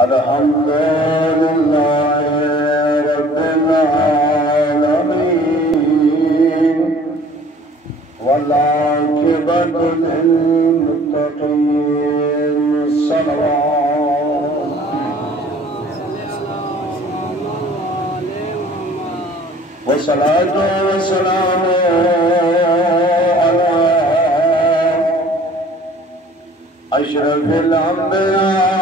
الحمد لله رب العالمين والعاقبة للمتقين صلوات والصلاة والسلام على أشرف الأنبياء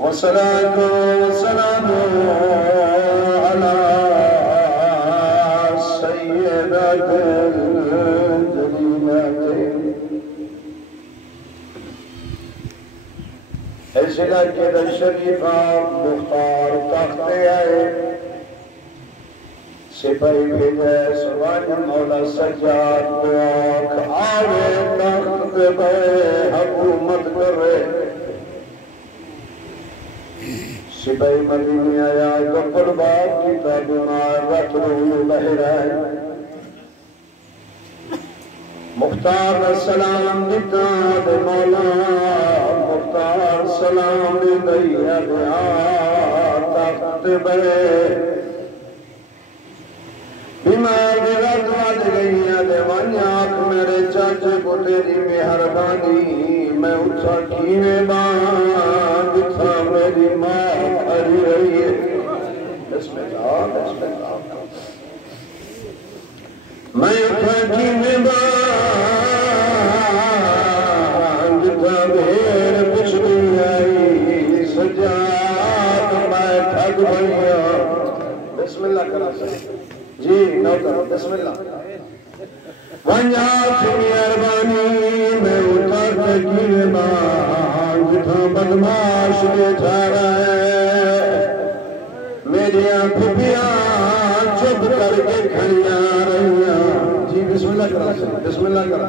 والصلاة والسلام على سيدات الجليلات حسنة كده الشريفة مختار تختی ہے سپاہی بھیجے سبحان مولا سجاد کو آنکھ آوے تخت پہ حکومت کرے سپاہی مدینی آیا تو قربات کی تابنار رکھ روی بہرائے مختار سلام دیتا دے مولا مختار سلام دیا دیا تخت بے بیمار رات واد گئی دیوانی آنکھ میرے چاچے کو تیری مہربانی میں اٹھا کیوے باندھ تھا میری ماں کھڑی رہی ہے بسم اللہ بسم اللہ میں اٹھا کیوے باندھ تھا بھیر پچھلی آئی سجاد میں تھک بھئیا بسم اللہ کرا سکتے جی نوکر بسم اللہ ونجات مہربانی میں اتر تکیر مانگ تھا بدماش بیٹھا رہے میری آنکھیاں چپ کر کے کھڑیاں رہیاں جی بسم اللہ کرا بسم اللہ کرا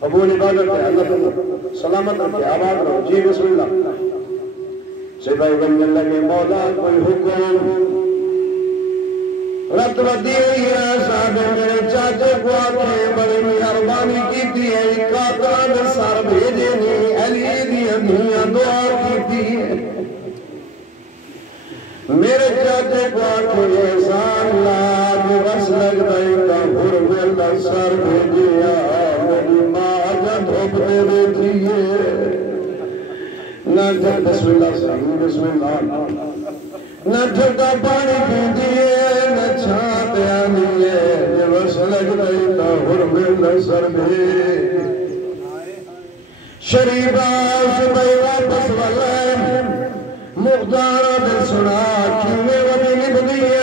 قبول عبادت ہے اللہ سلامت رکھے آباد رہو جی بسم اللہ سپاہی بننے لگے مولا کوئی حکم رت ودی ہوئی ہے صاحب میرے چاچے کو آتے بڑی مہربانی کی تھی ہے قاتل سر بھیجے نہیں علی دی اندھیاں دعا کی تھی میرے چاچے کو آتے احسان لاد بس لگ رہی کا حرم سر بھیجیا میری ماں جب دھوپتے دیتی ہے نہ بسم اللہ صحیح بسم اللہ نہ جھٹا پانی پی دیئے نہ چھاتے آنیے یہ بس لگ رہی تا حرم نصر بھی شریبہ سبائی واپس والے مقدارہ دے سنا کیوے ودی نب دیئے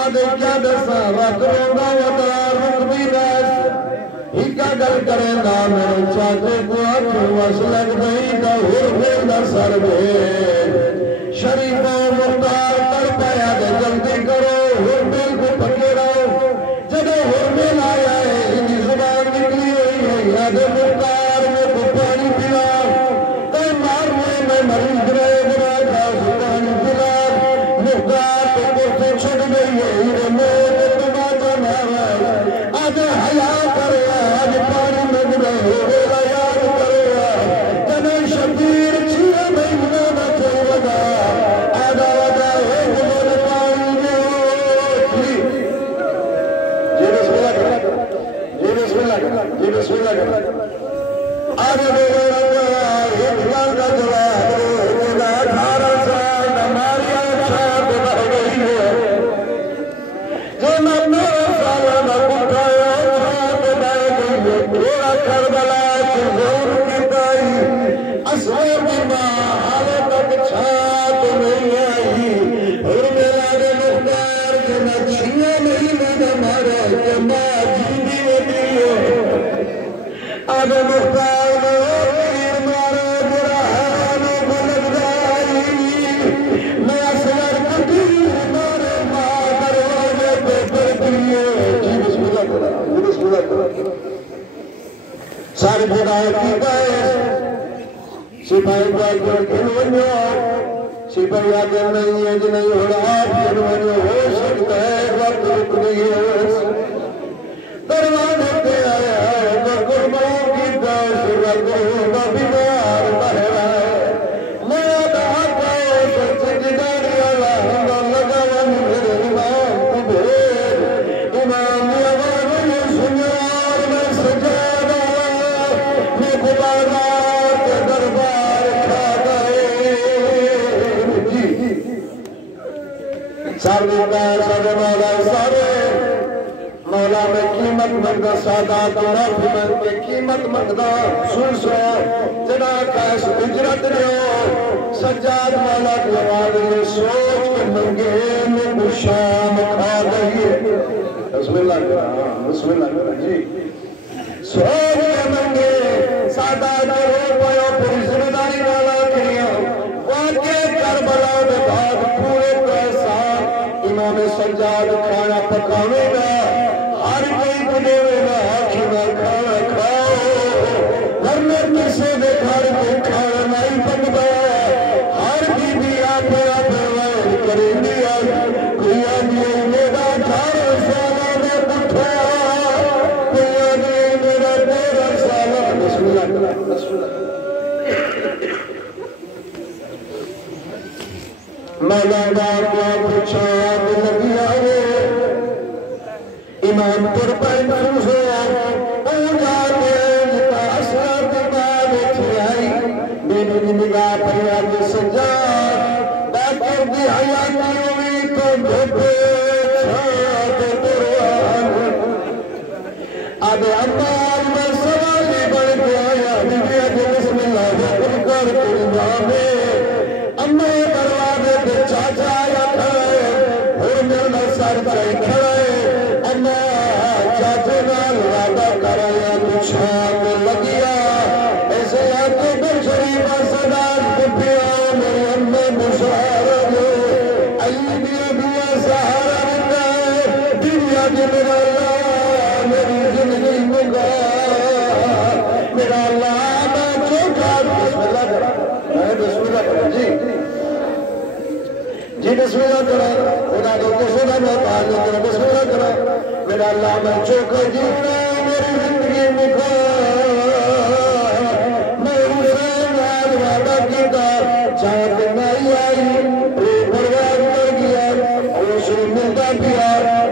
آدھے کیا دسا وقت رونگا ودار رک بھی دس ہی کا گل کریں گا میرے چاہتے کو آکھو بس لگ رہی تا حرم نصر بھی شریفہ مختار کر پایا دے جلدی کرو حرمیل کو پکے رہو جدے حرمیل آیا ہے انہی زبان نکلی ہوئی ہے یاد مختار میں کو پانی پلا تے مارنے میں مریض رہے برا تھا پانی پلا مختار تو پرسے چھڑ گئی ہے ہیرے موت تماتا مارا آج حیاء کرے آج پانی لگ رہے ہو گیا یاد کرے جدے شبیر چھیا مہینہ نہ چھو لگا جی بسم اللہ کرنا آگے میرے رکھا اقبال کا جواب میرا 18 سال ہماری آشاد بڑھ گئی ہے جو میں 9 سال میں اٹھایا آشاد بڑھ گئی ہے تھوڑا کربلا کی زور کی تائی اصغر کی ماں حالت تک چھات نہیں آئی اور میرا دے مختار کے نچھیاں نہیں میں مارے کہ ماں جیدی ہوتی ہے آگے مختار میں تیر مارے برہانوں کو لگ جائی میں اصغر کو تیر مارے ماں دروازے پہ پڑتی ہے جی بسم اللہ کرا بسم اللہ کرا سارے بھیڑائے کی گئے سپاہی بات کو کنونیوں سپاہی آگے نہیں ہے جی نہیں ہو رہا کنونیوں ہو سکتا ہے وقت رک نہیں ہے تو مولا میں قیمت مندہ سادات معافی من کے قیمت مندہ سن سو جنا کیس اجرت دیو سجاد مولا کی آواز یہ سوچ کے منگے میں مشام کھا گئی بسم اللہ کرا بسم اللہ کرا جی سوچ کے منگے سادات رو پایا پوری ذمہ داری والا کیا واقع کربلا میں بعد پورے پیسہ امام سجاد کھانا پکاوے گا ہر کوئی بنیوے گا آخر کھانا کھاؤ ورنہ کسی دے گھر کو کھانا نہیں پکتا ہر بی بی آپ وائر کریں دیا کوئی آدمی میرا 18 سالہ میں پٹھا کوئی آدمی میرا 13 سالہ بسم اللہ کرا بسم اللہ مولا کو پوچھا نبی آئے امام پر پینس ہو اونجا کے اثرات بعد اٹھائی میری نگاہ پر آج سجاد باکر دی حیاتی ہوئی تو دھوپے چھاتے قرآن اب امال میں سوالی بڑھ کے آیا نبی آج بسم اللہ وقت کر قربانے امے دروازے پہ چاچا آیا کھڑے اور میرا سر چاہی کھڑے اما چاچے نال وعدہ کرایا تو شام لگیا ایسے آتے پر شریفہ صداق پپیا میری امے مشاہر علی بیا سہارا رکھتا ہے دنیا جی میرا اللہ میری زندگی مگا میرا اللہ میں چوکا بسم اللہ کرا میں بسم اللہ کرا جی جی بسم اللہ کرا خدا کو خدا محتاج کرا بسم اللہ کرا میرا اللہ میں چوکا جینا میری زندگی مکھا میں حسین آج وعدہ کیتا چاہت نہیں آئی پرواد کر گیا حسین ملتا پیا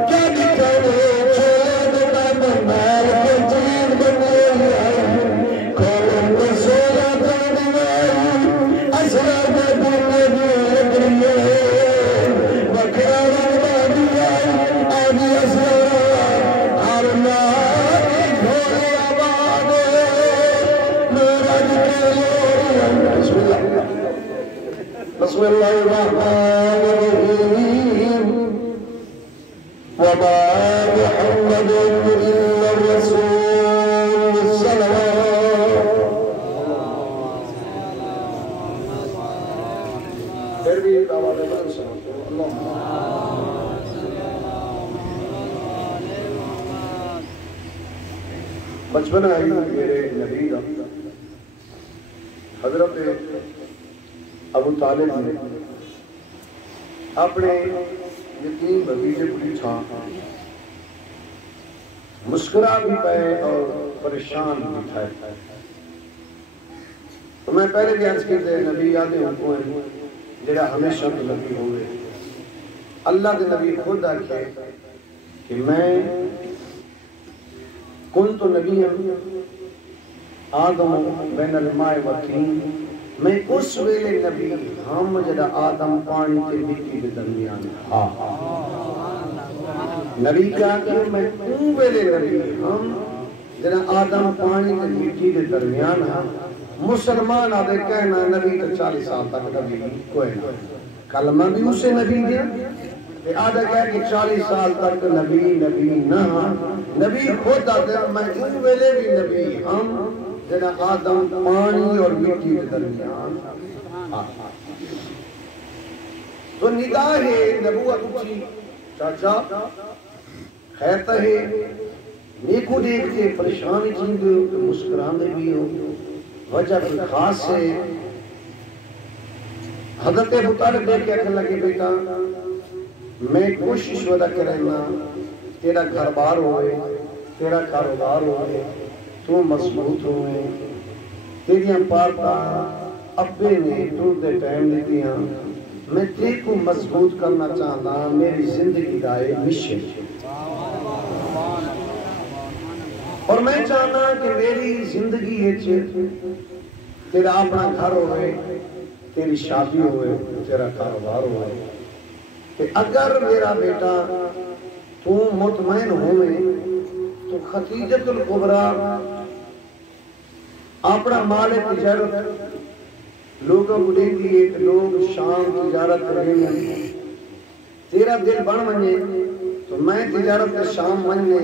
کیا دکھا دے چھوڑا دیتا میں مال کے چیز بنے آئی کھولوں کو سولا کر دیوائی اسرار میں بولنے دیئے کریے بسم اللہ الرحمن الرحیم وما محمد الا الرسول الصلوات پھر بھی ایک آواز بلند سناتے ہیں بچپن آئی میرے نبی کا حضرت ابو طالب نے اپنے یتیم بھتیجے پوچھا مسکرا بھی پائے اور پریشان بھی تھے تو میں پہلے بھی عرض کیتے نبی یادیں ان کو ہیں جڑا ہمیشہ تو نبی ہوئے اللہ کے نبی خود آکھے کہ میں کن تو نبی آدم بین الماء والطین میں اس ویلے نبی ہم جڑا آدم پانی کے مٹی کے درمیان نبی کیا کہ میں اون ویلے نبی ہم جڑا آدم پانی کے مٹی کے درمیان مسلمان آدھے کہنا نبی تو 40 سال تک نبی کوئی نہ کلمہ بھی اسے نبی دیا آدھا کہا کہ 40 سال تک نبی نہ نبی خود آدھے میں اون ویلے بھی نبی ہم جنا آدم پانی اور مٹی کے درمیان تو نگاہ نبوت اٹھی چاچا خیرتا ہے نیکو دیکھ کے پریشانی چین دے تو مسکرانے بھی ہو وجہ کی خاص ہے حضرت ابو طالب دیکھ کے کہنے لگے بیٹا میں کوشش ودا کرنا تیرا گھر بار ہوئے تیرا کاروبار ہوئے تو مضبوط ہوئے تیریاں پارتا ابے نے تو دے ٹائم دیتی ہیں میں تیرے کو مضبوط کرنا چاہتا میری زندگی دائے مشن اور میں چاہتا کہ میری زندگی ہے تیرا اپنا گھر ہوئے تیری شادی ہوئے تیرا کاروبار ہوئے کہ اگر میرا بیٹا تو مطمئن ہوئے تو خدیجۃ الکبریٰ اپنا مال تجارت لوگوں کو دیں گی ایک لوگ شام تجارت کریں گے تیرا دل بن منے تو میں تجارت کے شام منے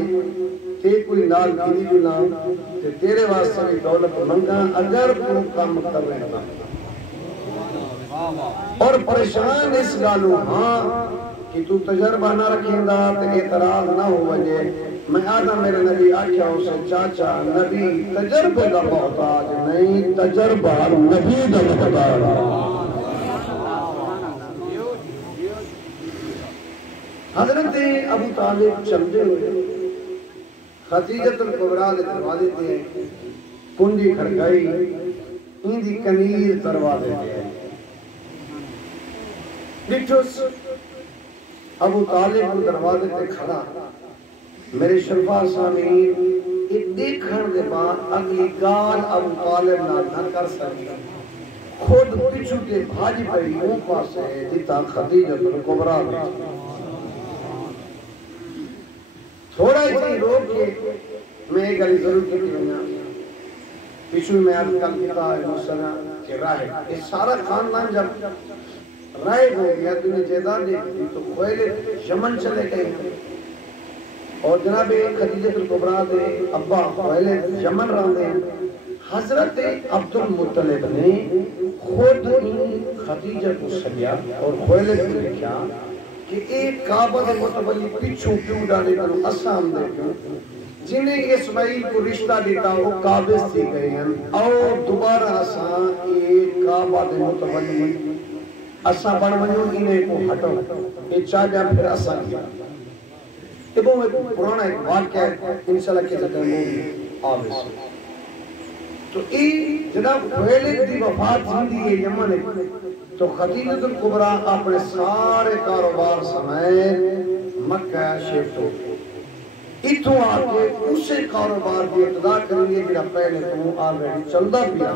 تے کوئی نال گیری جو نہ تے تیرے واسطے بھی دولت منگا اگر تو کام کر رہے ہیں اور پریشان اس گالو ہاں کہ تو تجربہ نہ رکھیں گا تے اعتراض نہ ہو وجے میں آدھا میرے نبی آکھیا اسے چاچا نبی تجربے کا محتاج نہیں تجربہ نبی کا محتاج حضرت ابو طالب چمدے ہوئے خدیجۃ الکبریٰ دے دروازے تے کنجی کھڑکائی ان دی کنیز دروازے تے ڈٹھوس ابو طالب کو دروازے تے کھڑا میرے شرفا سامعین یہ دیکھن دے بعد اگلی گال ابو طالب نہ کر سکی خود پیچھو کے بھاج پئی اون پاسے جتا خدیجۃ الکبریٰ تھوڑا ہی روک کے میں ایک گلی ضرور کی بنا پیچھو میں عرض کر دیتا ہے مسئلہ کہ راہب یہ سارا خاندان جب راہب ہو گیا تو انہیں جیداد دیکھتی تو خویلے یمن چلے گئے اور جناب خدیجۃ الکبریٰ دے ابا خویلے یمن رہتے ہیں حضرت عبد المطلب نے خود خدیجہ کو سجیا اور خویلے کو لکھا کہ ایک کعبہ دے متولی پیچھو کیوں ڈالے کرو اسام دے کیوں جنہیں اسماعیل کو رشتہ دیتا وہ کعبے سے گئے ہیں اور دوبارہ اسام ایک کعبہ دے متولی اسام بڑھ منیوں انہیں کو ہٹو یہ چاہ جا پھر اسام گیا یہ وہ ایک پرانا ایک واقعہ ہے انشاءاللہ کی ذکر مولی آوے سے تو ای جناب خویلد دی وفات زندگی ہے یمن ہے تو خدیجۃ الکبریٰ اپنے سارے کاروبار سمیت مکہ شفٹ ہو اتھوں آکے اسے کاروبار کی ابتدا کریں گے جنہا پہلے تو آلریڈی چلدا پیا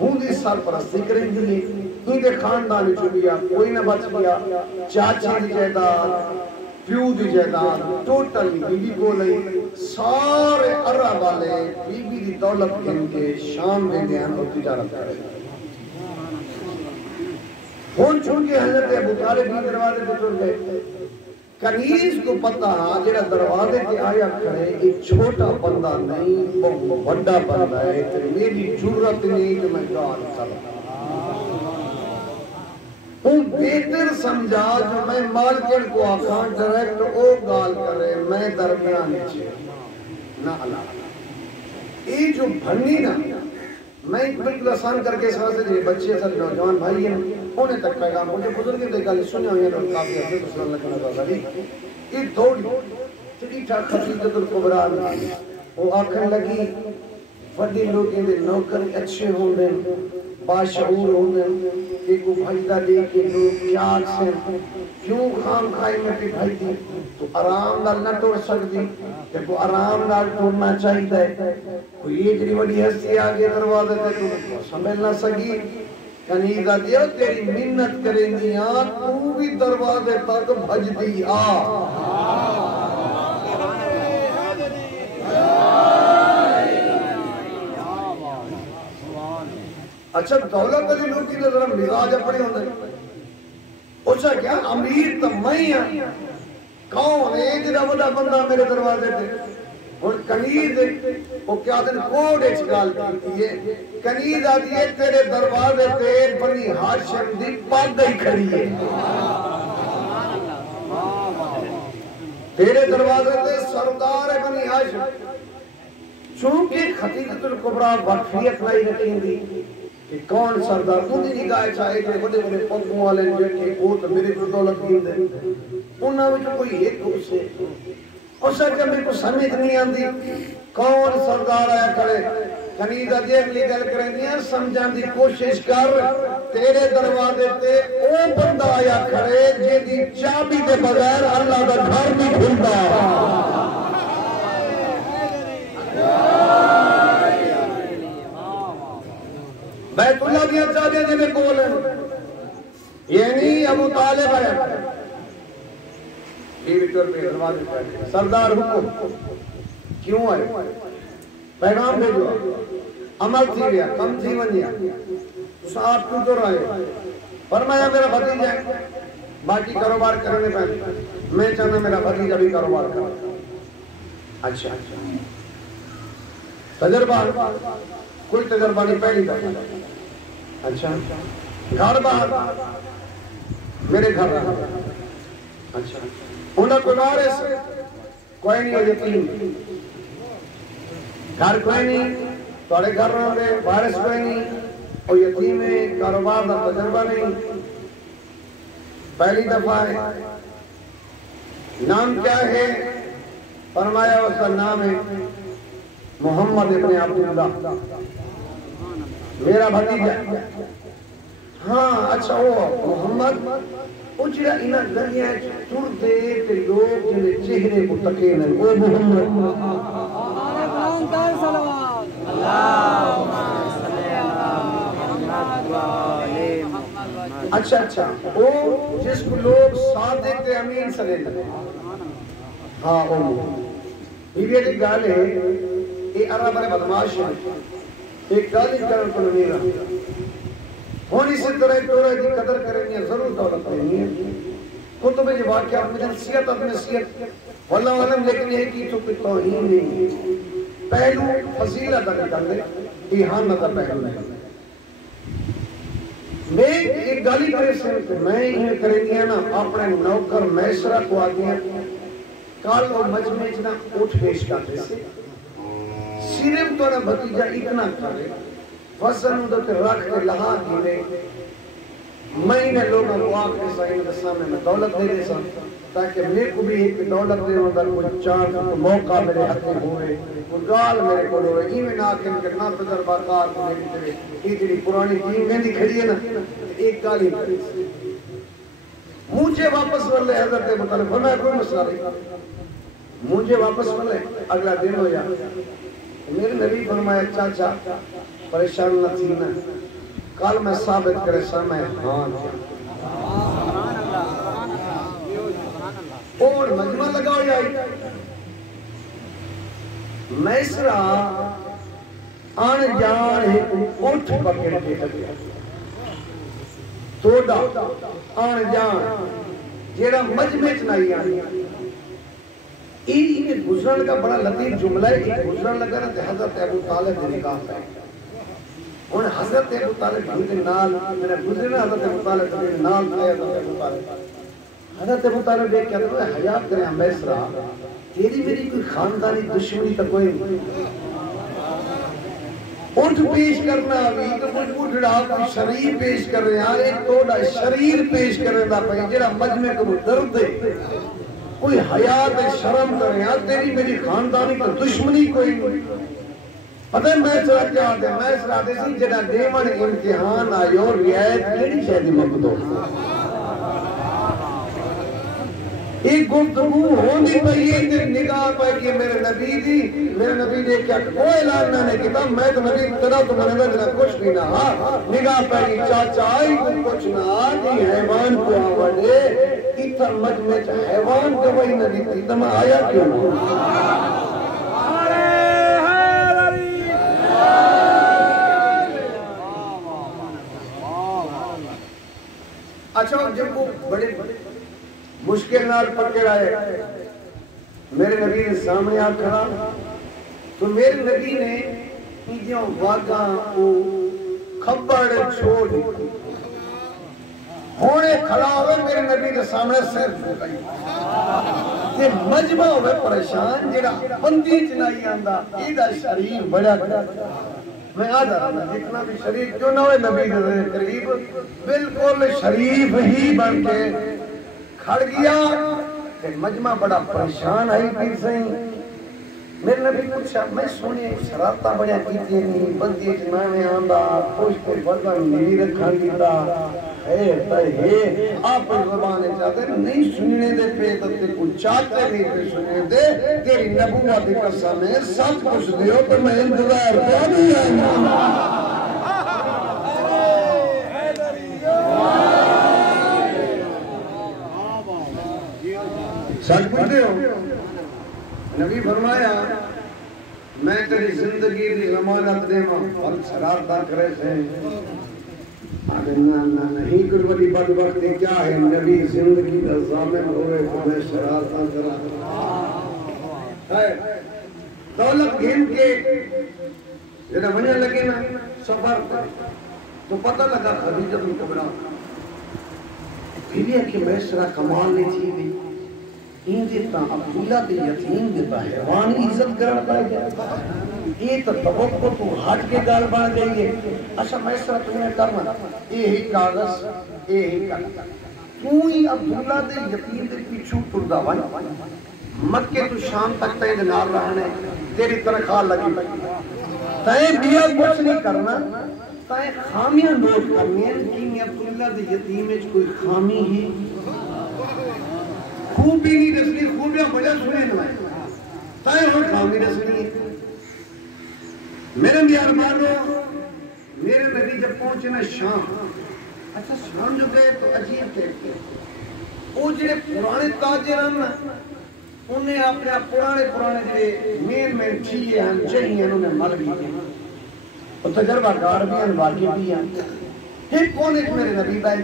ہوں دی سرپرستی کریں گے ہی دے خاندان چلیا کوئی نہ بچ گیا چاچی دی جائیداد پیو دی جائیداد ٹوٹل بی بی کو لئی سارے عرب والے بی بی دی دولت کن کے شام دے گئے ہیں اور تجارت کریں ہون چونکہ حضرت ابو طالب کی دروازے پہ چل گئے کنیز کو پتہ جڑا دروازے کے آیا کرے ایک چھوٹا بندہ نہیں بہت بڑا بندہ ہے تیرے میری جرت نہیں کہ میں گال کروں ان بہتر سمجھا جو میں مالکن کو آخان ڈائریکٹ او گال کرے میں درمیان نیچے نہ اللہ یہ جو بھنی نا میں بالکل آسان کر کے اس واسطے جو بچے سر نوجوان بھائی ہیں انہیں تک پیغام مجھے بزرگی دیکھا لی سنے ہوئے اور کافی حضرت صلی اللہ علیہ وسلم یہ دوڑی چلی تھا خدیجۃ الکبریٰ وہ آکھن لگی وڈی لوگیں دے نوکر اچھے ہوں دے باشعور ہوں دے کہ کو بھجدہ دے کے لوگ پیار سے کیوں خام کھائی میں پہ بھائی دی تو آرام نال نہ توڑ سکتی کہ کو آرام نال توڑنا چاہیے ہے کوئی یہ جنی وڈی ہستی آگے دروازے تے تو سنبھل نہ سکی کنیدہ دیا تیری منت کریں دیا تو بھی دروازے تک بھج دی اچھا دولت علی لوگ کی نظر مزاج اپنے ہونے اچھا کیا امیر تو میں ہوں کون ہے جنہ بڑا بندہ میرے دروازے تھے اور کنید وہ کیا دن کوڈ اچھگال کی ہے کنید آتی ہے تیرے دروازے تے بنی ہاشم دی پاگئی کھڑی ہے تیرے دروازے تے سردار بنی ہاشم چونکہ خدیجۃ الکبریٰ وقفیت لائی رکھیں دی کہ کون سردار ان دی نگاہ چاہے کہ بڑے بڑے پگوں والے بیٹھے کو تو میرے کو دولت کی دے انہاں میں کوئی ایک اسے اس سے میرے کو سمجھ نہیں آندی کون سردار آیا کھڑے کنیدہ دی اگلی گل کریں دیا سمجھان دی کوشش کر تیرے دروازے تے او بندہ آیا کھڑے جے دی چابی دے بغیر اللہ دا گھر نہیں کھلتا بیت اللہ دیا چاہتے ہیں جنہیں کول ہیں یعنی ابو طالب ہے سردار حکم کیوں آئے پیغام بھیجو عمل تھی گیا کم تھی ونیا آپ کیوں تو رہے فرمایا میرا بھتیجا ہے باقی کاروبار کرنے پہلے میں چاہنا میرا بھتیجا بھی کاروبار کرے اچھا تجربہ کوئی تجربہ نہیں پہلی دفعہ اچھا گھر بار میرے گھر رہا اچھا انہیں کوئی وارث کوئی نہیں ہو یتیم گھر کوئی نہیں توڑے گھر رہوں گے وارث کوئی نہیں اور یتیم ہے کاروبار کا تجربہ نہیں پہلی دفعہ ہے نام کیا ہے فرمایا اس کا نام ہے محمد ابن عبداللہ میرا بھتیجا ہاں اچھا وہ محمد وہ جڑا انہاں گلیاں ٹر دے تے لوگ جڑے چہرے کو تکے نہ وہ محمد اچھا وہ جس کو لوگ صادق تے امین سنے لگے ہاں وہ یہ ایک گال ہے یہ عرب والے بدماش ہیں ایک گالی کرن کو نہیں رہا ہونی اسی طرح دورہ دی قدر کریں گے ضرور دولت نہیں ہے کتب جو واقعات میں نصیحت اپنے نصیحت واللہ علم لیکن یہ کی تو کوئی توہین نہیں پہلو فضیلت نکل دے احانت پہلو نہیں میں ایک گالی کرے سے میں یہ کریں گے نا اپنے نوکر میسرہ کو آتی ہیں کال اور مجمع اتنا اٹھ پیش کرتے سے صرف تو نہ بھتیجا اتنا کرے وزن دو کے رکھ کے لہا دینے میں نے لوگوں کو آگ کے سائن کے سامنے میں دولت دے دے سا تاکہ میرے کو بھی ایک دولت دے اندر کوئی چانس کوئی موقع میرے حق میں ہوئے کوئی گال میرے کو ہوئے ایمین آکے ان کے نا تجربہ کار کو میری ترے اتنی پرانی دین میں دی کھڑی ہے نا ایک گالی کرے مجھے واپس والے حضرت مطلب فرمایا کوئی مسئلہ نہیں مجھے واپس والے اگلا دن ہو جا میرے نبی فرمایا چاچا پریشان نہ تھی نا کل میں ثابت کرے سا میں ہاں اور مجمع لگا ہو جائی میسرہ آن جان ہے اٹھ پکڑ کے لگیا توڑا آن جان جیڑا مجمع چنائی آنی یہ گزرن کا بڑا لطیف جملہ ہے یہ گزرن لگا نا حضرت ابو طالب نے نکاح ہے انہیں حضرت ابو طالب کے نال میں نے گزرنا حضرت ابو طالب کے نال آیا حضرت ابو طالب حضرت ابو طالب دیکھ کیا تو حیات کریں میسرہ تیری میری کوئی خاندانی دشمنی تا کوئی نہیں اٹھ پیش کرنا بھی تو کچھ اٹھڑا کوئی شریر پیش کر رہے ہیں ایک توڑا شریر پیش کر رہے ہیں جیڑا مجمع کو درد دے کوئی حیات شرم کر رہے ہیں تیری میری خاندانی کا دشمنی کوئی نہیں پتہ ہے میسرہ کیا آتے ہیں میسرہ آتے سی جنہ دیمن امتحان آئے اور رعایت کیڑی شہدی مقدو ایک گفتگو ہوندی پہی ایک نگاہ پہ کہ میرے نبی نے کیا کوئی اعلان نہ نے کہتا میں تو نبی ترہ تو میں نے کچھ بھی نہ نگاہ پہ کہ چاچا آئی کچھ نہ آگی حیوان کو آوڑے اتھا مجمع حیوان کو وہی نبی تھی تم آیا کیوں اچھا جب کو بڑے مشکل نال پکڑ آئے میرے نبی نے سامنے آ کھڑا تو میرے نبی نے ایدیوں واقعہ کو خبر چھوڑ دی ہونے کھڑا ہوئے میرے نبی کے سامنے سر پھوٹائی یہ مجمع ہوئے پریشان جڑا بندی چنائی آندہ ایدہ شریف بڑا کھڑا میں آدھا رہا جتنا بھی شریف کیوں نہ ہوئے نبی کے قریب بالکل شریف ہی بن کے کھڑ گیا کہ مجمع بڑا پریشان آئی پیر سہیں میرے نبی پوچھا میں سونے شراتہ بڑا کیتی نہیں بندی جنہ میں آندہ خوش کے وزن نہیں رکھا گیتا آپ زبانے چاہتے نہیں سننے دے پہ تے کچھ چاہتے نہیں پہ سننے دے تیری نبوت قسم ہے سچ کچھ دیو تو میں انتظار کیا نہیں آئے سچ پوچھتے ہو نبی فرمایا میں تیری زندگی دی ضمانت دے ماں اور شرارتہ کرے سے نہیں کچھ بڑی بدبختی کیا ہے نبی زندگی کا ضامن ہوئے تو میں شرارتہ کرا دولت گھن کے جنہا بنیا لگے نا سفر تو پتہ لگا خدیجہ بن کبرا پھر یہ کہ میسرہ کمال نہیں تھی بھی این دیتا عبداللہ دے یتیم دیتا حیوان عزت کرنا پائے گا یہ تو توقع تو ہٹ کے گال بان گئی ہے اچھا میسرہ تمہیں کرنا یہ ہی کاغذ یہ ہی کرنا تو ہی عبداللہ دے یتیم دے پیچھو پردہ وائن مکہ تو شام تک تین نار رہنے تیری تنخواہ لگی تائیں بیا کچھ نہیں کرنا تائیں خامیاں نوٹ کرنی ہیں کہ عبداللہ دے یتیم میں کوئی خامی ہی خوبی نہیں رسلی خوبیاں بجا سنے نوائیں تائیں ہوں خامی رسلی ہے میرے میار مانو میرے نبی جب پہنچے نا شام اچھا شام جو گئے تو عجیب تھے وہ جنہیں پرانے تاجران نا انہیں اپنے پرانے جنہیں مین ٹھیئے ہیں چاہیے انہوں نے مل بھی ہیں اور تجربہ کار بھی ہیں واقعی بھی ہیں ایک کون ایک میرے نبی بھائی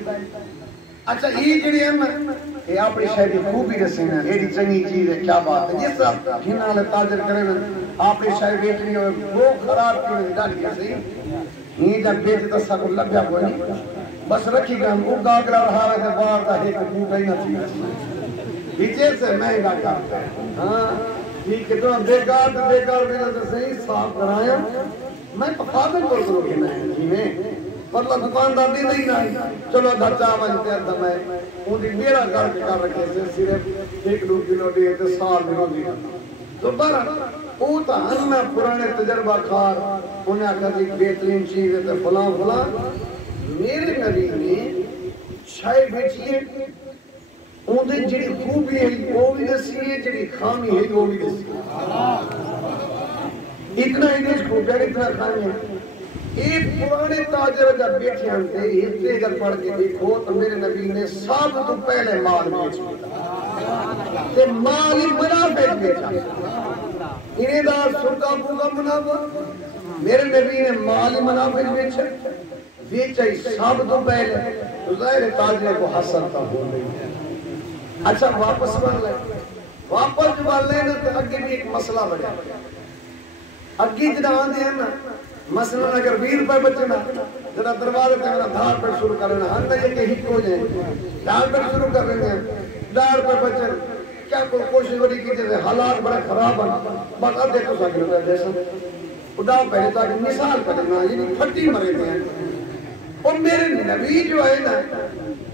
اچھا یہ جنہیں ہیں یہ اپنی شہری خوبی رسیں ہیں یہ چنگی چیز ہے کیا بات ہے یہ سب ہنہ لے تاجر کریں اپنی شہری بیچنی ہوئے وہ خراب کی نہیں ڈالی ہے یہ جب بیچتا سکو لگ جا کوئی نہیں بس رکھی گا وہ گاگرہ رہا رہے تھے باہر تھا ایک بھوٹا ہی نہ تھی پیچھے سے مہنگا کرتا ہے ہاں یہ کہ تو بیکار بینا سے صحیح صاف کرایا میں پفادن کو کرو گے میں پر اللہ دکاندار بھی نہیں نہ چلو دھچا منتے اردم ہے ان دی میرا کر کے کر رکھے سے صرف 1-2 کلو دیئے تھے سال میں دیا تو برا وہ تا ہمیں پرانے تجربہ کار انہیں آکھا ایک بہترین چیز ہے فلاں میرے نبی نے شاہ بیچیے ان دے جڑی خوبی ہے وہ بھی دسی ہے جڑی خامی ہے وہ بھی دسی اتنا انگلیش خوبی ہے اتنا خامی ہے ایک پرانے تاجر جب بیٹھے ہم تھے اتنے اگر پڑھ کے دیکھو تو میرے نبی نے سب تو پہلے مال بیچ بیٹھا تے مال ہی منافع بیچا انہیں دار سرکا پوگا منافع میرے نبی نے مال ہی منافع بیچا بیچا ہی سب تو پہلے تو ظاہر تاجر کو حسن تھا ہو رہی ہے اچھا واپس بن لے واپس جو بن لے نا تو اگے بھی ایک مسئلہ بڑھا اگے جنہاں آنے ہیں نا مثلا اگر 20 روپے بچنا جنہاں دروازہ تے میرا 10 روپے شروع کرنا ہم نے یہ کہ ہک ہو جائیں 10 روپے شروع کر رہے ہیں 10 روپے بچن کیا کوئی کوشش بڑی کی جیسے حالات بڑا خراب ہیں بس ادھے تو ساکھ ہوتا ہے جیسا ادا پہلے تاکہ مثال کرنا یعنی پھٹی مرے دے ہیں اور میرے نبی جو ہے نا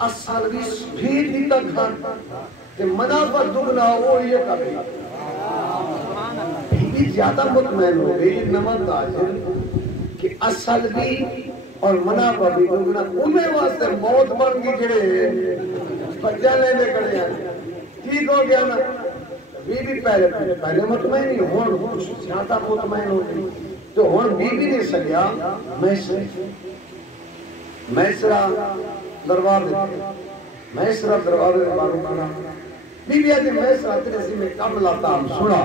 اصل بھی دیتا کھان کہ منافع دگنا وہ یہ کبھی بھی زیادہ مطمئن ہو گئی نمت تاجر کہ اصل بھی اور منافع بھی دگنا انہیں واسطے موت بن گئی جڑے بچہ لینے کڑے ہیں ٹھیک ہو گیا نا بھی پہلے مطمئن ہی ہون زیادہ مطمئن ہو گئی تو ہون بھی نہیں سکیا میسرہ دروازے باروں مانا بی بی آدھے میسرہ تیرے میں کم لاتا ہم سنا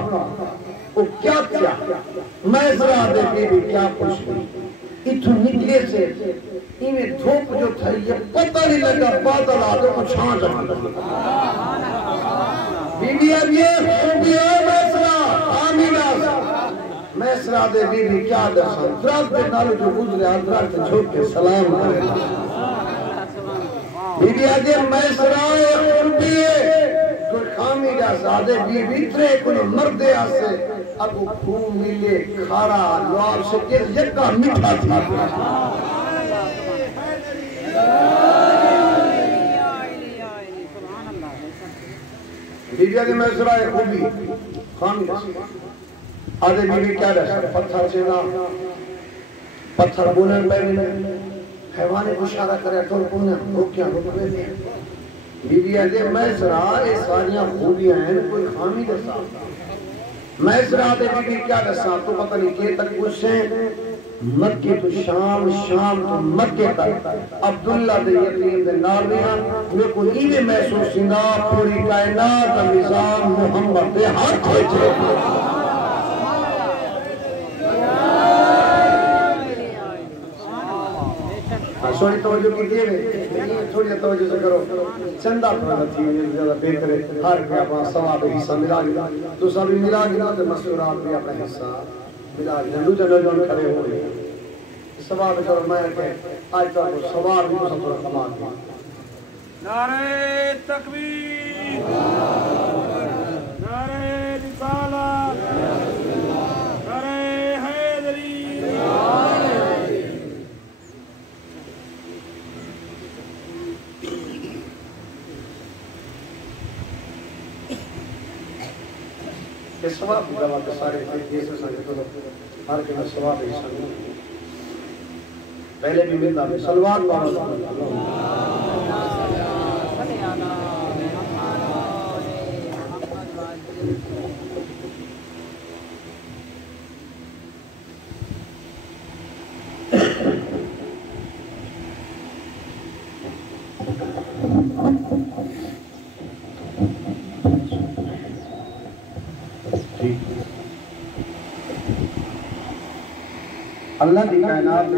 وہ کیا میسرہ آدھے بی بی کیا پوچھ گئی اتھو نکلے سے انہیں دھوپ جو تھا یہ پتہ نہیں لگا بادل آدھے کو چھان جانا بی بی آدھے خوبی ہے میسرہ آمینہ میسرہ آدھے بی بی کیا دسا درد دے نالے جو گزرے آدھرات چھوٹ کے سلام کرے بی بی آدھے میسرہ خوبی ہے کوئی خامی جا سادے بی بی ترے کنو مردے آسے ابو خون ملے کھارا لواب سے کس یکا مٹھا تھا بی بی آدھے میسرہ خوبی خامی آدھے بی بی کیا رہا پتھر چینا پتھر بولن پہنے حیوانے اشارہ کرے ٹھول پونن روکیاں روکنے دیں بی بی آدھے میسرہ یہ ساریاں خوبیاں ہیں کوئی خامی دسا میسرہ آدھے بی بی کیا دسا تو پتہ نہیں کہ تک کچھ سے مکہ تو شام تو مکہ تک عبداللہ دے یتیم دے ناریاں میں کوئی ایوے محسوس سنگا پوری کائنات نظام محمد دے ہاتھ ہوئے چھے سوڑی توجہ کی دیئے میں تھوڑی توجہ سے کرو چندہ پڑھنا تھی زیادہ بہتر ہے ہر کوئی اپنا ثواب حصہ ملا گیا تو سبھی ملا گیا تو مسئورات بھی اپنا حصہ ملا گیا دو جنہ جو کھڑے ہوئے ثواب کرو میں کہ آج تک ثواب بھی سب پر کما دیا نعرہ تکبیر نعرہ رسالت نعرہ حیدری کہ ثواب بھی دعویٰ کے سارے جیسے سارے تو ہر کے میں ثواب ہی سنگو پہلے بھی ملتا ہے سلوات بہت اللہ دی کائنات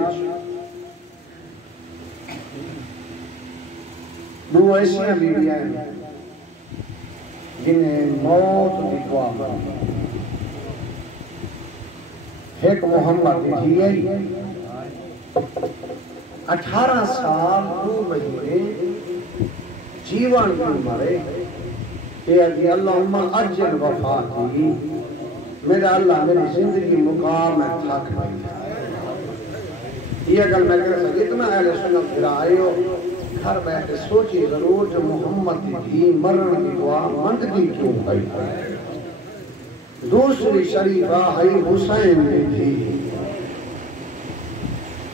دو ایسیاں بیویاں ہیں جنہیں موت دی دعا ایک محمد کی ہے 18 سال 2 مہینے جیون کی مرے کہ اللہم اجل وفاتی میرا اللہ میری زندگی مقام ہے تھک نہیں یہ گل میں کہہ سکتا اتنا اہل سنت پھر آئے ہو گھر بیٹھے سوچی ضرور جو محمد کی مرن کی دعا مندگی کیوں ہوئی دوسری شریفہ ہے حسین کی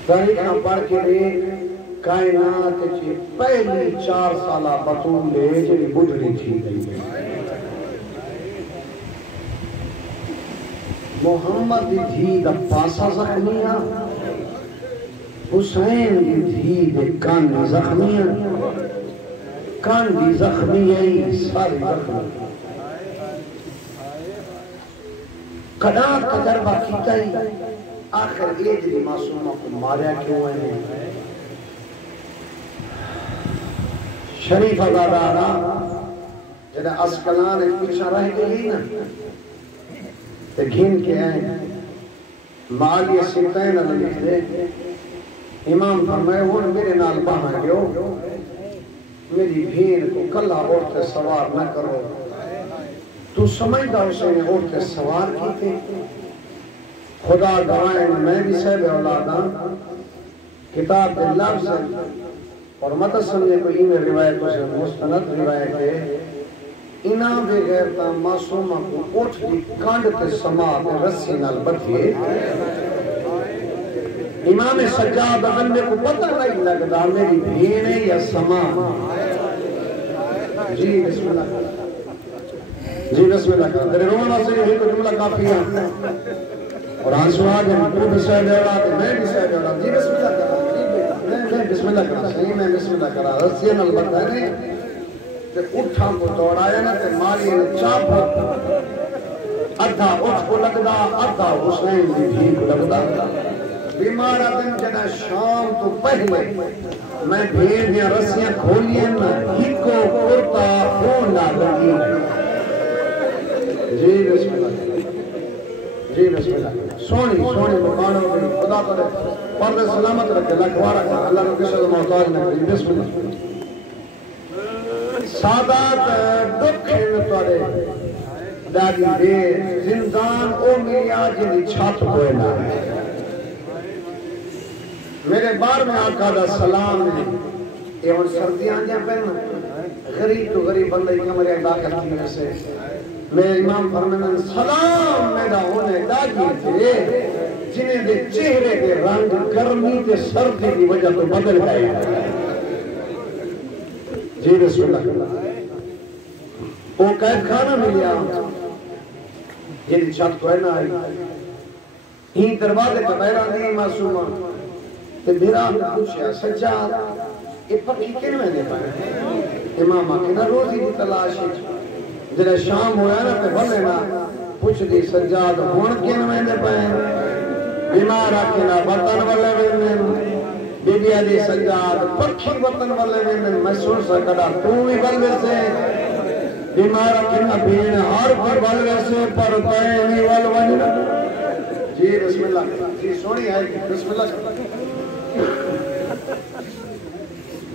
تاریخہ پڑھ کے لئے کائنات کی پہلی 4 سالہ بطول لے جنہی بڑھنی تھی گئی محمد دھی دا پاسا زخمیاں حسین دھی دے کان زخمیاں کان دی زخمیاں ساری زخمیاں قدا تجربہ کیتا ہی آخر ایج دی معصومہ کو ماریا کیوں ہیں شریف ازادارہ جنہیں اسکلان ایک پیچھا رہ گئی نا تے گھن کے ہیں مالی سلطین علیہ دے امام فرمائے وہ میرے نال باہاں گئو میری بھین کو کلہ عورت سوار نہ کرو تو سمجھتا اسے نے عورت سوار کی تھی خدا گوائن میں بھی صحب اولاداں کتاب دے لفظ اور مت سمجھے کوئی میں روایتوں سے مستند روایت ہے انہاں بغیر تا معصومہ کو اٹھ دی کانڈ تے سماعت رسی نال بدھیے امام سجاد بندے کو پتہ نہیں لگتا میری بھین ہے یا سما جی بسم اللہ جی بسم اللہ تیرے رونا سے یہ تو جملہ کافی ہے اور آنسو آگے تو بھی سہ دے رہا میں بھی سہ دے رہا جی بسم اللہ کرا میں بسم اللہ کرا صحیح میں بسم اللہ کرا رسی نال بدھانے کہ اٹھاں کو دوڑایا نا تے مالی نے چاپ ادھا اٹھ کو لگدا ادھا حسین دی بھی کو لگدا بیمارہ دن جنہ شام تو پہلے میں بھیڑ دیا رسیاں کھولیا نا ہکو کرتا خون لا دنگی جی بسم اللہ جی بسم اللہ سونی مکانوں میں خدا کرے پردے سلامت رکھے لکھوارا کر اللہ کو کسی محتاج نہ کری بسم اللہ سادات دکھن توڑے دادی دے زندان او میریا جنی چھات ہوئے نا میرے بار میں آقا دا سلام ہے یہ ان سردیاں جہاں پہنا غریب تو غریب بندہ ہی کمرے داخل کی میں سے میرے امام فرمانا سلام میرا ہونے داگی تھے جنہیں دے چہرے کے رنگ گرمی تے سردی کی وجہ تو بدل گئے جی رسول اللہ وہ قید خانہ ملیا یہ چھت کو ہے نا آئی ہی دروازے کا بیران نہیں معصومہ تے میرا پوچھا سجاد یہ پکی کن میں نے پائے امام آکھنا روزی دی تلاش ہے جنہیں شام ہویا نا تے بھلے نا پوچھ دی سجاد ہون کن میں نے پائے بیمار آکھنا بطن والے میں بی بی علی سجاد پکھی وطن والے میں محسوس کڑا تو بھی بلوے سے بیمارہ کنا بین ہر پر بلوے سے پر دائنی والوانی جی بسم اللہ جی سونی آئے گی بسم اللہ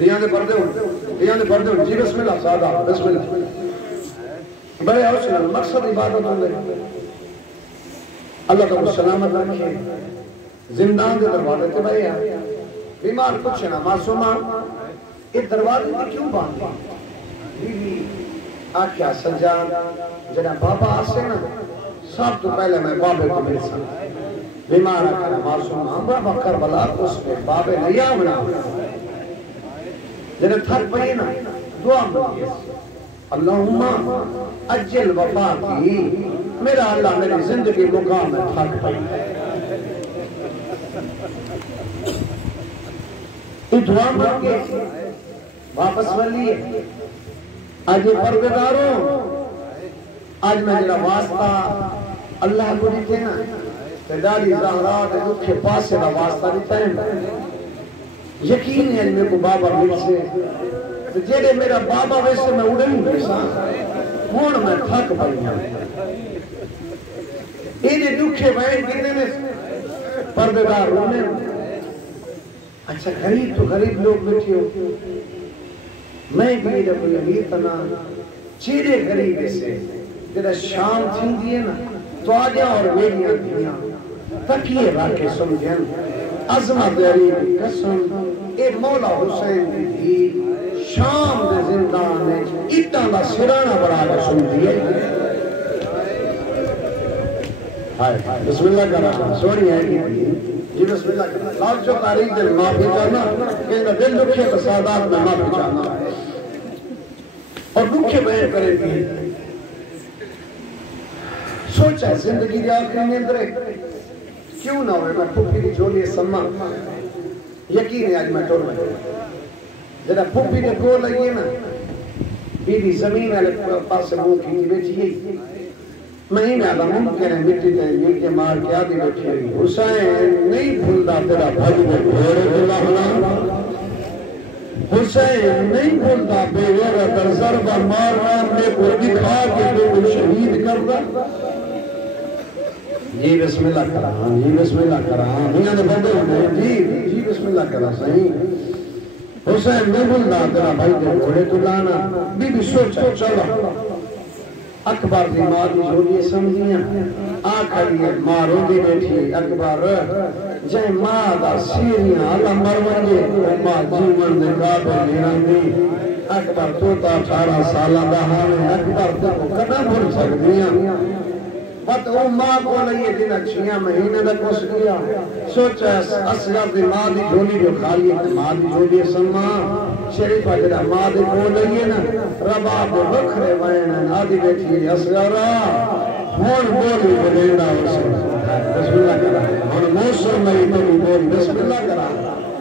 دیانے پردے ہوں جی بسم اللہ سادہ بسم اللہ بڑے حوصلہ مقصد عبادت ہوں گے اللہ کا سلامت رکھے زندان دے دروازے تے بھائی بیمار کچھ نہ معصومہ یہ دروازے تے کیوں باندھے بیوی آکھیا سجاد جنہ بابا آسے نا سب تو پہلے میں بابے کو مل سکتا بیمار آکھیا معصومہ بابا کربلا اس میں بابے نہیں آمنا جنہ تھک پہی نا دعا مانگے اللہم اجل وفاتی میرا اللہ میری زندگی مقام میں تھک پہی یہ دعا مانگے واپس والی ہے آج یہ پرورداروں آج میں جنہ واسطہ اللہ کو دیتے نا تداری زہرات دکھے پاسے کا واسطہ دیتا ہے یقین ہے میرے کو بابا مل سے تو جیڑے میرا بابا ویسے میں اڑیں گے ہون میں تھک پڑی ہوں اینے دکھے بہن کتنے میں پردگار رونے اچھا غریب تو غریب لوگ بیٹھے ہو میں بھی جب یہ تنا چیرے غریب سے جیڑا شام تھی دیئے نا تو آجا اور میریاں دیا تکیے راکے سمجھیں عظمت علی قسم اے مولا حسین دی شام دے زندان ہے اتنا دا سرانہ بڑا کر سمجھئے بسم اللہ کرنا سوڑی ہے جی بسم اللہ کرنا لاکھ جو تاریخ دل معافی چاہنا کہ دل دکھے فسادات میں معافی چاہنا اور دکھے بیان کرے گی سوچا ہے زندگی دی آخری میں اندرے کیوں نہ ہوئے میں پھوپی دی جوڑی سما یقین ہے آج میں ٹور میں جنہا پھوپی نے گو لگی ہے نا بی بی زمین ہے پاس سے مون کی بیٹھی ہے مہینہ اللہ ممکن ہے مٹی دے یہ کے مار کے آدھی بیٹھی ہے حسین نہیں بھولدا تیرا بھائی میں گھوڑے دلا ہونا حسین نہیں بھولدا بے غیرہ در ضربہ مارنا میں کو دکھا کے تو شہید کردا جی بسم اللہ کرا جی بسم اللہ کرا میاں نے بندے ہوئے جی بسم اللہ کرا صحیح حسین نہیں بھولدا تیرا بھائی کے گھوڑے تو لانا بی بی سوچا چلو اکبر دی ماں دی جوڑی سمجھیاں آکھری ہے ماں رو دی بیٹھی اکبر جائے ماں دا سیریاں اللہ مرمنجے ماں جیون دے قابل لیران دی اکبر تو تا 18 سالہ دا ہانے اکبر تو کنا بھول سکتیاں بات او ماں کو لئیے دن 6 مہینے دا کس کیا سوچا اصغر دی ماں دی جوڑی جو خالی ہے ماں دی جوڑی سما شریفہ جدا ماں دی کو لئیے نا رباب بکھرے وائن آدھی بیٹھی اصغرہ ہون بولی بلینا بسم اللہ کرا ہون موسر میں بولی بولی بسم اللہ کرا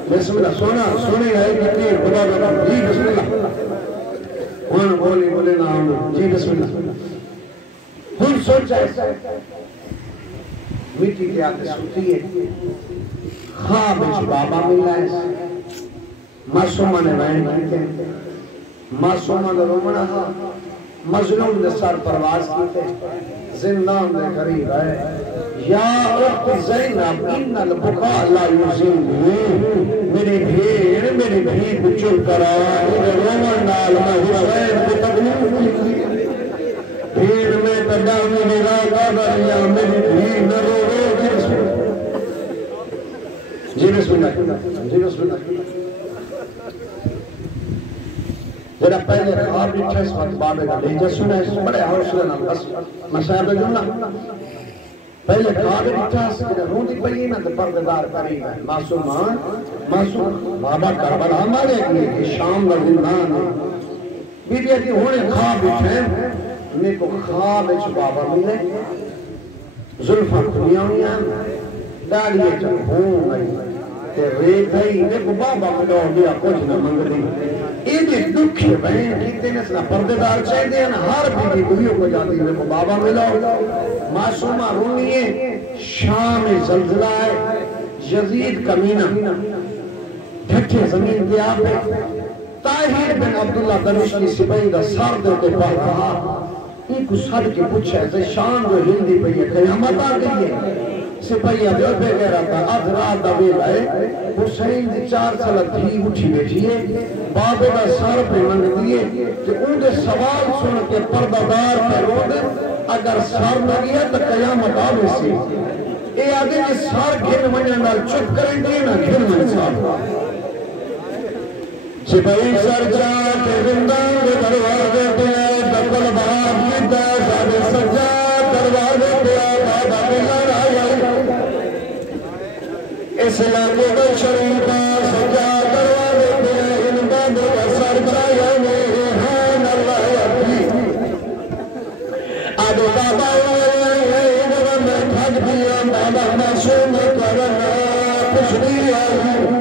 بسم اللہ سونے ہے کہ خدا بابا جی بسم اللہ ہون بولی بلینا جی بسم اللہ ہون سوچا ہے مٹی کے آتے سوتی ہے خواب اچھ بابا ملا ہے معصومہ نے وائن کیتے ہیں معصومہ نے رومنہ تھا مظلوم نے سر پرواز کیتے زندان دے قریب ہے یا اخت زینب ان البقاء لا یزین میری بھیڑ بچل کرا رومن نال میں حسین کو تبلیغ کی بھیڑ میں تدامی میرا قادر یا میری بھیڑ نہ رو جی بسم اللہ جی بسم اللہ جنہا پہلے خواب بھی اس وقت بابے کا لیجہ سنے بڑے حوصلے نہ بس مسائب جملہ پہلے خواب بھی جنہا رون دی پہی نا پردگار قریب ہے معصوم بابا کربلا ہمارے کہ شام و زندان بی بی ایتی ہونے خواب بھی انہیں کو خواب اچھ بابا ملے ظلفہ دنیا ہوئیاں داڑیے چک ہوں گئی تے ریت ہے دیکھو بابا ملو دیا کچھ نہ منگ دی ایدی دکھی بہن کیتے نے سنا پردیدار چاہے دیا نا ہر بھی دویوں کو جاتی دیکھو بابا ملو معصومہ رونیے شام زلزلہ ہے یزید کمینہ بیٹھے زمین دے آپے طاہر بن عبداللہ دمشقی سپاہی دا سر دے کے پڑھ رہا ایک سڑ کے پوچھا ہے شان جو ہندی پہ یہ قیامت آ گئی ہے سپاہی اب بے گئے رہتا آدھ رات دا بیل آئے حسین دی 4 سال تھی اٹھی بیٹھی ہے بابے دا سر پہ منگ دیئے کہ ان دے سوال سن کے پردادار پہ رو دے اگر سر نہ گیا تو قیامت آوے سے اے آگے جی سار گھن منیا نال چپ کریں گے نا گھن من سار سپاہی سر جا کے زندان کے دروازے پہ دبل باب کیتا سارے سجا دروازے پہ بابا ملر آیا اسلام کو شریفہ سجا دروازے پہ ان بابا کا سر جایا میرے اللہ اپنی آدھو بابا بابا معصوم کرنا پچھلی آئی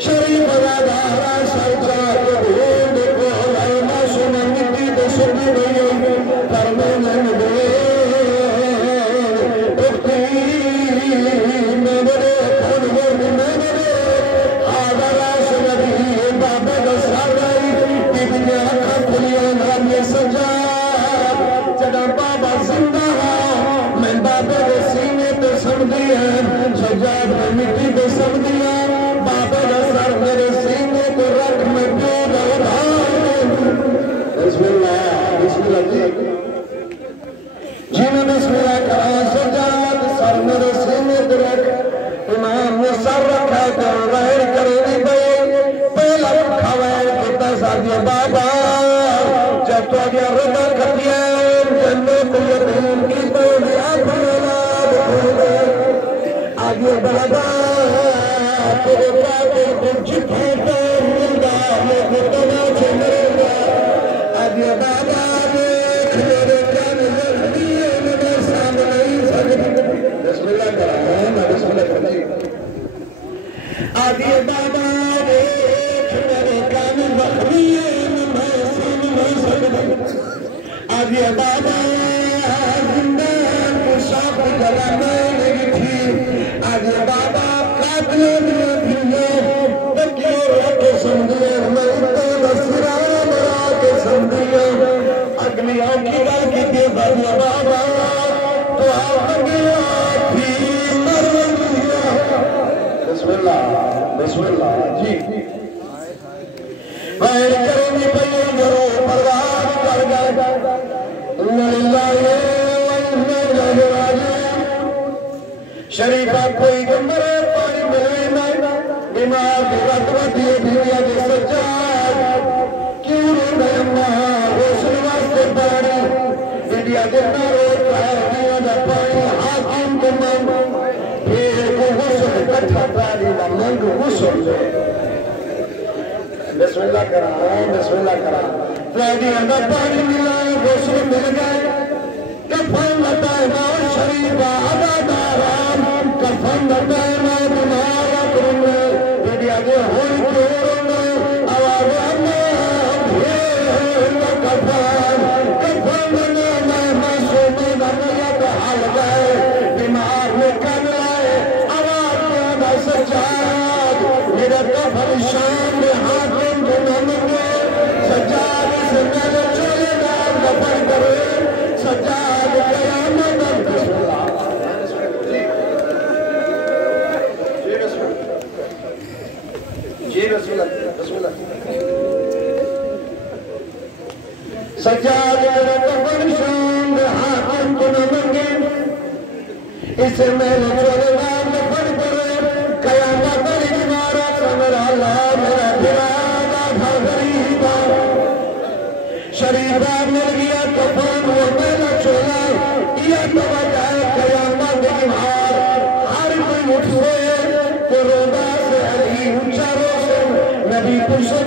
شریف دارا سرچا دھوند کو لائے معصوم مٹی دے سنی گئی پرمین دے اکتی میں بڑے کھن ورد میں بڑے آدھرا سنبی بابا دسر گئی اتنی آنکھا کھلیا نام یہ سجا جگہ بابا زندہ میں بابا دے سینے تے سمدھی ہے سجاد میں مٹی تے سمدھی ہے بابا دا سر میرے سینے تے رکھ میں پیو دا ادھار بسم اللہ جی میں بسم اللہ کرا سجاد سر میرے سینے تے رکھ امام نے سر رکھا کر رہے کرنی بے پہلا کھوائے کتا ساتھی بابا جب تو آگیا رضا کھتیا جنت یقین کی پہلی اپنالاب ہوگا آگے بابا تیرے پاتے کچھ کھیتا ملدہ مکتبہ چھلے گا آگے بابا دیکھ میرے کان زخمیے میں سامنے ہی سکتا بسم اللہ کرا بسم اللہ کرا آگے بابا دیکھ میرے کان زخمیے میں سامنے سکتا آگے بابا زندان کو شاپ جگہ میں لگی تھی آگے بابا قاتلوں میں دھیے تکیوں رکھے سمجھے میں اتنا سرام راکے سمجھے اگلی آنکھی راکی کے بھائی بابا تو آگے آتی مرمیا بسم اللہ جی غیر کرنی پہلے مرو پروار کر گئے شریفہ کوئی گمبر پانی ملے نہ بیمار کی رتبت یہ دنیا کے سجاد کیوں رونے اممہ روشن واسطے پانی انڈیا کے نارو دنیا دا پانی حاکم کو من پھر کو غسل کٹھا پانی دا منگ غسل لے بسم اللہ کرا فیدی اندر پانی ملا غسل مل گئے کفن لطائمہ شریفہ عدادارام کفن لطائمہ دماغ کرنے بیدی آگے ہوئی کورنے آواز اللہ بھیل کفن کفن لطائمہ معصومی دنیت حال گئے بیمار نکل لائے آواز پیدا سجاد میرے کفن شام میں حاکم دنمگے سجاد سے میرے چولے دار دفن کرے سجاد قیامت بسم اللہ جی بسم اللہ سجاد میرے کفن شام میں حاکم دنمگے اسے میرے چولے دار دفن کرے قیامت دیوارا سمرا اللہ میرا پیارا بھر غریبا شریفہ مل گیا کفن وہ میرا چولا یہ توجہ قیامت دیوار ہر کوئی اٹھ سے تو رودا سے علی اونچا روشن نبی پوچھو